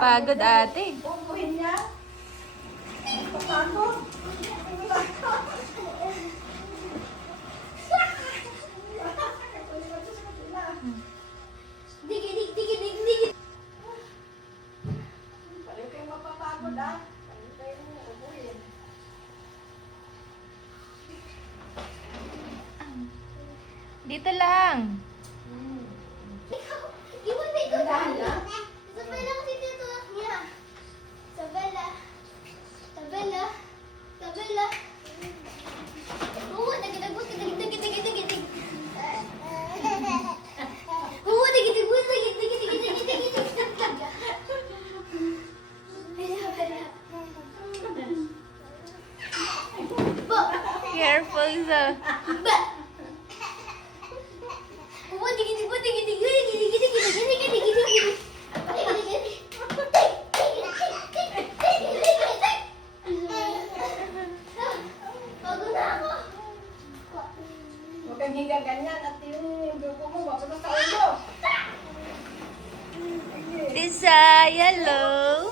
Pagod ate. Bubuhin niya. Pagod. Pareho kayo mapapagod ah. Pareho kayo bubuhin. Dito lang. Careful sa. Huwag kang higa ganyan at yung dugo mo mapunta sa ulo. Tisay, hello.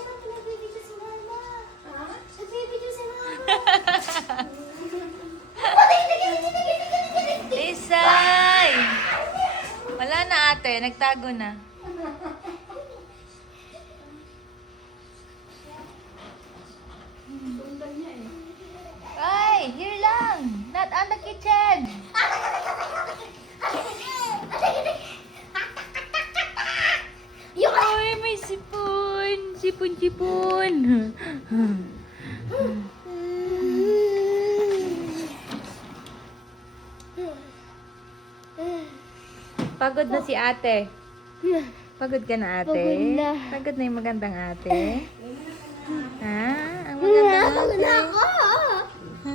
Tisay. Wala na ate, nagtago na. Sundan niya eh. Ay, here lang. Not on the kitchen. Ay, may sipon. Sipon. Pagod na si ate. Pagod ka na ate? Pagod na. Pagod na yung magandang ate? Ha? Ang magandang Pagod ate? na ako. Ha?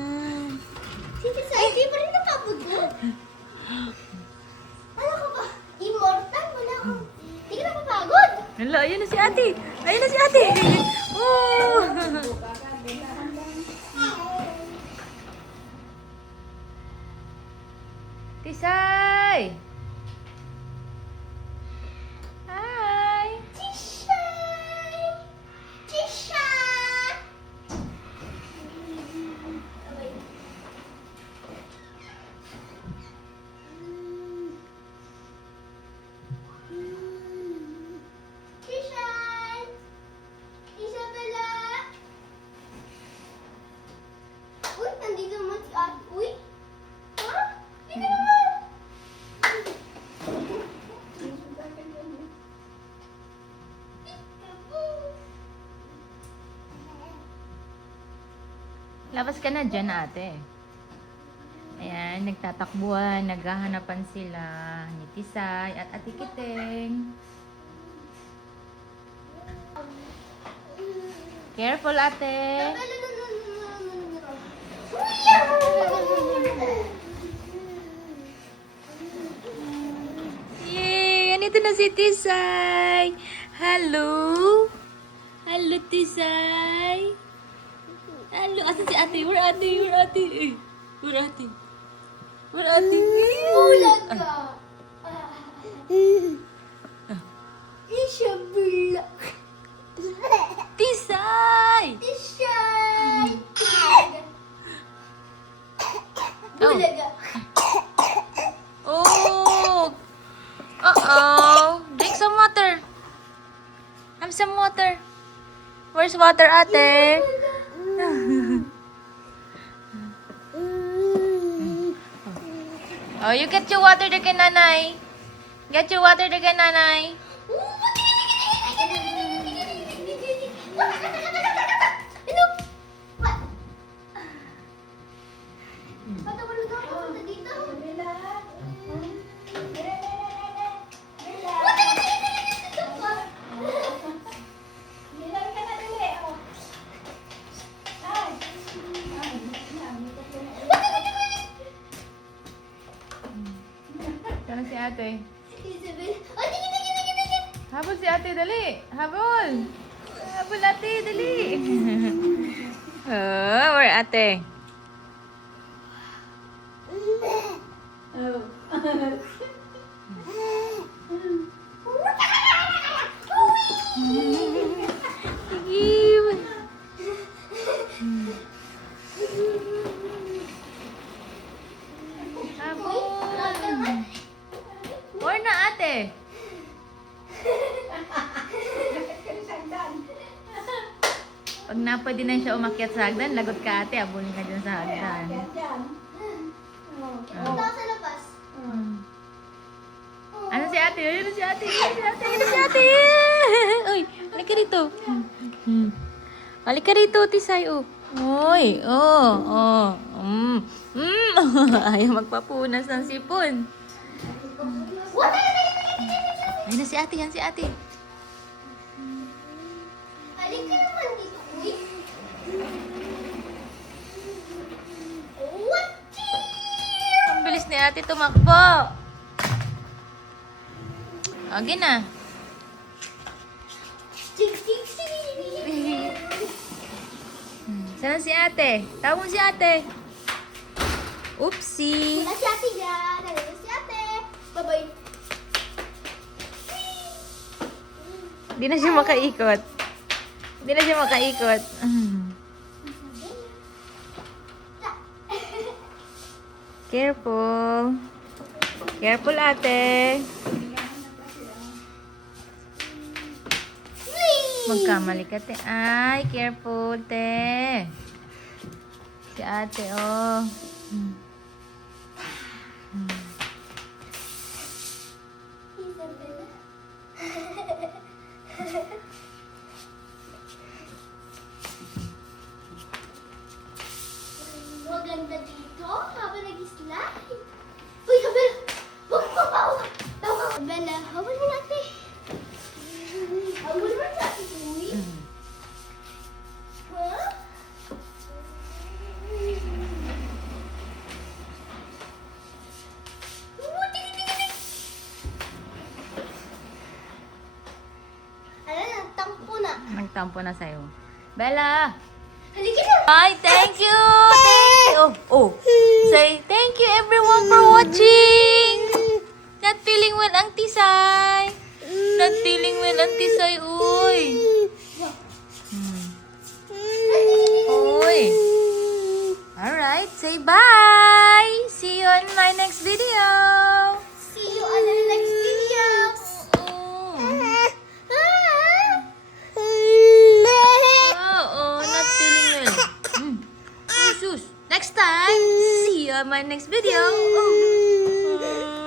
Hindi pa rin napapagod. Ano ka ba? Immortal? Wala akong... Hindi ka napapagod. Hala, ayun na si ate. Ayun na si ate. Oh! Tisay! Hi! Tishay! Tishay! Tishay! Isabella! Uy, nandito naman si Ate. Uy! Ha? Hindi ka naman! Labas ka na dyan, ate. Ayan, nagtatakbuhan, naghahanapan sila ni Tisay at Ate Kiteng. Careful, ate. Yay! Andito na si Tisay. Hello? Hello, Tisay. Hello, asan si ate? Where ate? Where ate? Eh, where ate? Where ate? Ulan ka! Isabella! Tisay! Tishay! Oh. Bulaga! Oh! Uh-oh! Drink some water. Have some water. Where's water, ate? Oh, you get your water there kay nanay. Get your water there kay nanay. Sana si ate. Habol si ate, dali. Habol. Habol ate, dali. Oh, where ate? Oh. Pag napwede na siya umakyat sa hagdan, lagot ka ate, abulin ka dyan sa hagdan. Yan, yan. Punta ako sa labas. Ano si ate? Ano si ate? Ano si ate? Ano si ate? Uy, balik ka rito. Balik ka rito, Tisay. Oh. Uy, oh. Ayaw magpapunas ng sipon. Ayun na si ate, yan si ate. Halika naman dito, uy. What? Ang bilis ni ate tumakbo. Okay na. Chik, chik, chik. Saan si ate? Tawag mo si ate. Oopsie. Wala si ate dyan. Nandito si ate. Bye-bye. Hindi na siya makaikot. Hindi na siya makaikot. Careful. Careful, ate. Magkamali ka, te. Ay, careful, te. Si ate, oh. Maganda dito habang nag-slide. Uy, Kabel! Huwag mo pa! Bella, hawal mo natin. Hawal mo natin, uy. Ha? Oh, tingin. Ano, nagtampo na. Nagtampo na sa'yo. Bella! Halika na! Hi, thank you! Thank you! Oh. Say, thank you everyone for watching! Not feeling well ang Tisay! Not feeling well ang Tisay, uy! Uy! Alright, say bye! See you on my next video! See you on the next video. Oh, not feeling well. Sus. Next time, see you on my next video. Oh.